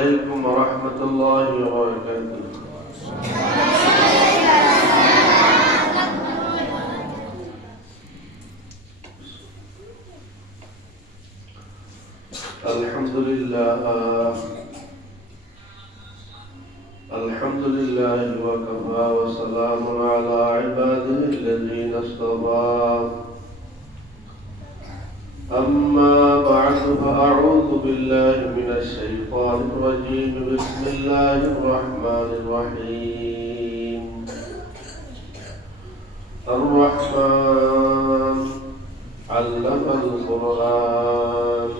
عليكم ورحمة الله وبركاته. الحمد لله وكفى وسلام على عباده الذين اصطفى. أما بعد فأعوذ بالله من الشيطان الرجيم. بسم الله الرحمن الرحيم. الرحمن علم القرآن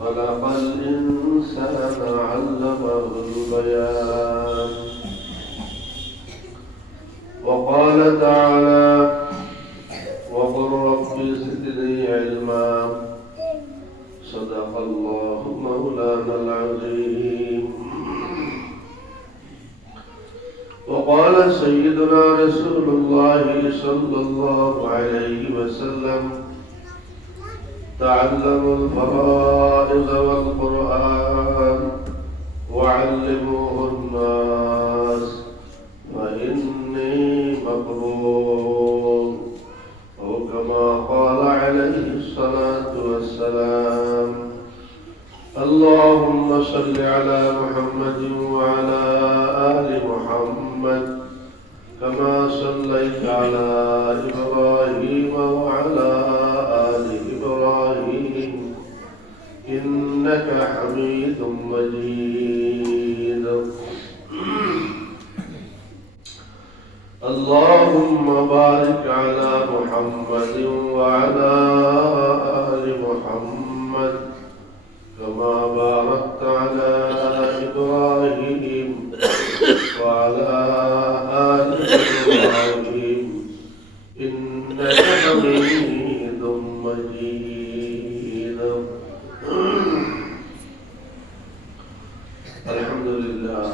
خلق الإنسان علمه البيان. وقال تعالى وقل رب زدني علما. صدق الله مولانا العظيم. وقال سيدنا رسول الله صلى الله عليه وسلم تعلموا الفرائض والقرآن وعلموه الناس فإني مقبول، أو كما قال عليه الصلاة والسلام. اللهم صل على محمد وعلى آل محمد كما صليت على إبراهيم وعلى آل إبراهيم إنك حميد مجيد. اللهم بارك على محمد وعلى آل محمد كما باركت على إبراهيم وعلى آل إبراهيم إنك حميد مجيد. الحمد لله.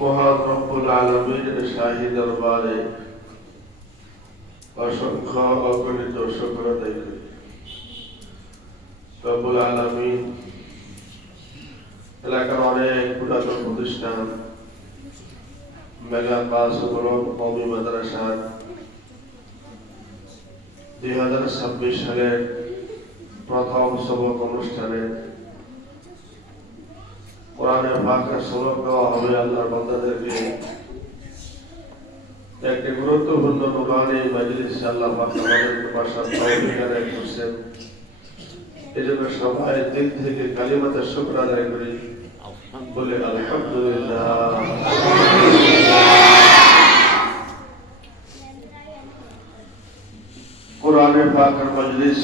মহান রব্বুল আলামিনের শাহী দরবারে অসংখ্য অগণিত শুকর আদায় করি। রব্বুল আলামিন এলাকার অনেক পুরাতন প্রতিষ্ঠান মেগা পাস কওমি মাদ্রাসার 2026 সালের প্রথম সবক অনুষ্ঠানে কোরআনের পাকের সবক দেওয়া হবে। আল্লাহর বান্দাদেরকে একটি গুরুত্বপূর্ণ নুরানি মাজলিসে আল্লাহ পাক আমাদেরকে বসার তৌফিক আদায় করছেন। এজন্য সবাই দিল থেকে কালিমাতে শুকর আদায় করি, বলে আলহামদুলিল্লাহ। কোরআনের পাকের মাজলিস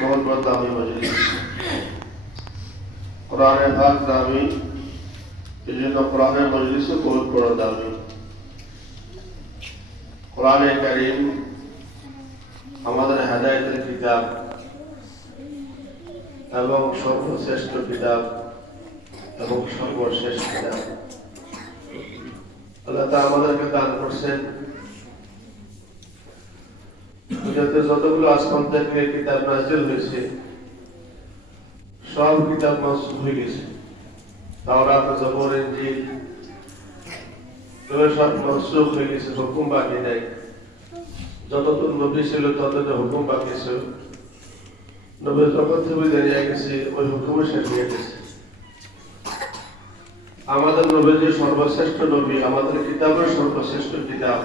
बहुत बड़ा दामी मजलिस। कुरान पाक दामी, इजनो कुरान मजलिस बहुत बड़ा दामी। कुरान करीम আমাদের হেদায়েতের কিতাব এবং সর্বশ্রেষ্ঠ কিতাব এবং সর্বশেষ কিতাব। আল্লাহ তাআলা আমাদেরকে দান করেছেন যাতে যতগুলো আসমান থেকে কিতাব নাযিল হয়েছে সব কিতাব মাসুখ হয়ে গেছে। তাওরাত, জবুর, ইনজিল এগুলো সব মাসুখ হয়ে গেছে, হুকুম বাকি নাই। যতদিন নবী ছিল ততদিন হুকুম বাকি ছিল। নবী যখন থেকে দাঁড়িয়ে গেছে ওই হুকুমে শেষ হয়ে গেছে। আমাদের নবী যে সর্বশ্রেষ্ঠ নবী, আমাদের কিতাবের সর্বশ্রেষ্ঠ কিতাব,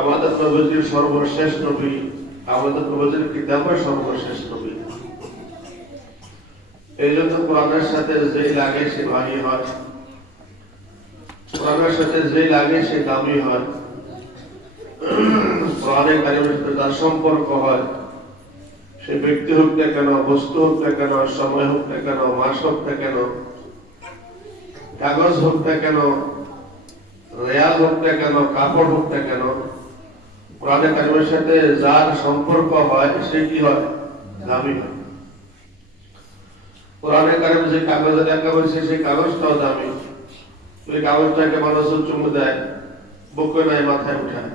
আমাদের নবীর সর্বশেষ নবী, আমাদের নবীর কিতাবের সর্বশেষ নবী। এই জন্য কোরআনের সাথে যেই লাগে সে ভারী হয়, কোরআনের সাথে যেই লাগে সে দামি হয়। কোরআনের কারিমের সাথে যার সম্পর্ক হয়, সে ব্যক্তি হোক না কেন, বস্তু হোক না কেন, সময় হোক না কেন, মাস হোক না কেন, কাগজ হোক না কেন, রেয়াল হোক না কেন, কাপড় হোক না কেন, কোরআনের কারিমের সাথে যার সম্পর্ক হয় সে কি হয়? দামি হয়। কোরআনের কারিমে যে কাগজে লেখা হয়েছে সেই কাগজটাও দামি। ওই কাগজটাকে মানুষ চুমু দেয়, বুকে নাই, মাথায় উঠায়।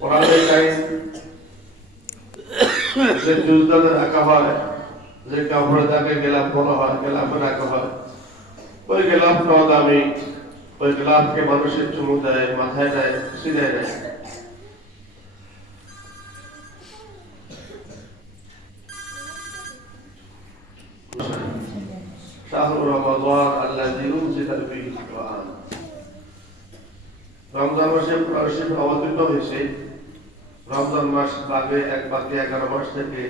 কোরআনের কারিম যে জুজদানে রাখা হয় যে কাপড়ে তাকে গেলাপ বলা হয়, গেলাপে রাখা হয়, ওই গেলাপটাও দামি, ওই গেলাপকে মানুষের চুমু দেয়, মাথায় দেয়, সিনায় দেয়। শাহরু রমাদান আল্লাযী উনজিলা ফীহিল কুরআন। রমজান মাসে কোরআন শরীফ অবতীর্ণ হয়েছে। রমজান মাস বাকি 11 মাস থেকে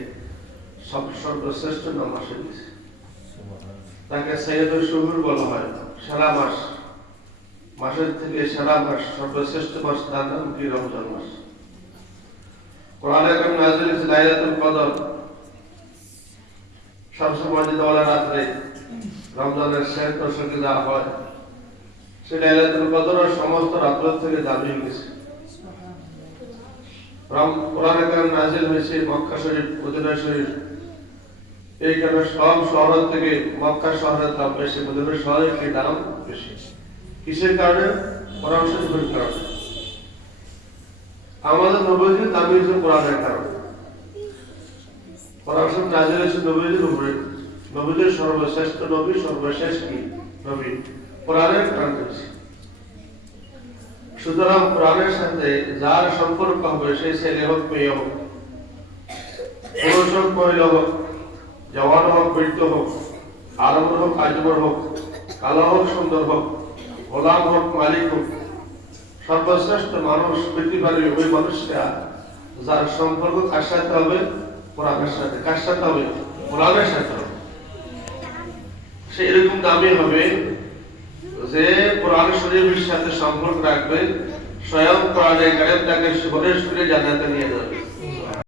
সর্বশ্রেষ্ঠ মাসে দিয়েছে। তাকে সাইয়্যিদুশ শুহুর বলা হয়, সেরা মাস, মাসের থেকে সেরা মাস, সর্বশ্রেষ্ঠ মাস, তার নাম কি? রমজান মাস। কোরআনে কারীম নাযিল হয়েছে লাইলাতুল কদর, সবচেয়ে মর্যাদাওয়ালা রাত্রে, রমজানের শেষ দশকে যা হয়, সেই লাইলাতুল কদর সমস্ত রাত্র থেকে দামি হয়েছে। কোরআনে কারীম নাযিল হয়েছে মক্কা শরীফ, মদিনা শরীফ। এইখানে সব শহর থেকে মক্কা শহরের দাম বেশি, মদিনা শহরের কি দাম বেশি? কিসের কারণে? কোরআন শরীফের কারণে। আমাদের নবীজির দামি হয়েছে কোরআনের কারণে। কোরআন শরীফ নাযিল হয়েছে নবীজির উপরে। নবীজির সর্বশ্রেষ্ঠ নবী, সর্বশেষ কি নবী? কোরআনের কারণে। সুতরাং কোরআনের সাথে যার সম্পর্ক হবে, সেই ছেলে হোক, মেয়ে হোক, পুরুষ হোক, মহিলা হোক, জওয়ান হোক, বৃদ্ধ হোক, আরব হোক, আজমর হোক, কালো হোক, সুন্দর হোক, গোলাম হোক, মালিক হোক, সর্বশ্রেষ্ঠ মানুষ পৃথিবীর ওই মানুষরা যার সম্পর্ক কার সাথে হবে? কোরআনের সাথে। কার সাথে হবে? কোরআনের সাথে হবে। সে এরকম দামি হবে যে কোরআন শরীফের সাথে সম্পর্ক রাখবে, স্বয়ং কোরআনে কারীম তাকে সুরে সুরে জান্নাতে নিয়ে যাবে।